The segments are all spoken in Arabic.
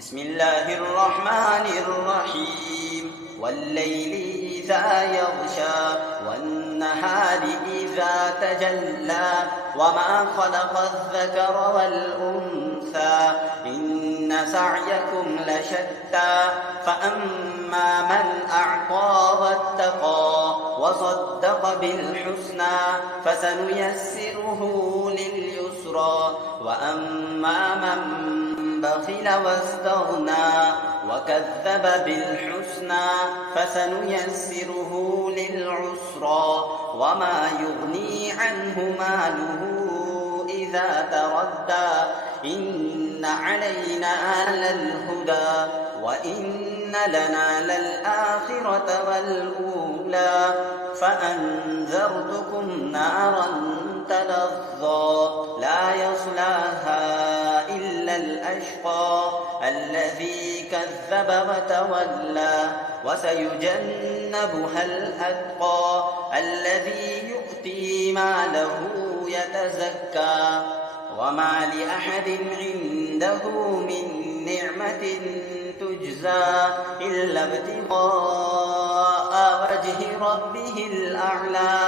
بسم الله الرحمن الرحيم والليل إذا يغشى والنهار إذا تجلى وما خلق الذكر والأنثى إن سعيكم لشتى فأما من أعطى واتقى وصدق بالحسنى فسنيسره لليسرى وأما من بخل واستغنى وكذب بالحسنى فسنيسره للعسرى وما يغني عنه ماله إذا تردى إن علينا للهدى وإن لنا للآخرة والأولى فأنذرتكم نارا تلظى لا يصلاها إلا الأشقى الذي كذب وتولى وسيجنبها الأتقى الذي يؤتي ماله يتزكى وما لأحد عنده من نعمة تجزى إلا ابتغاء وجه ربه الأعلى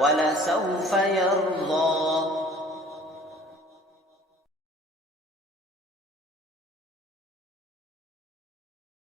ولسوف يرضى.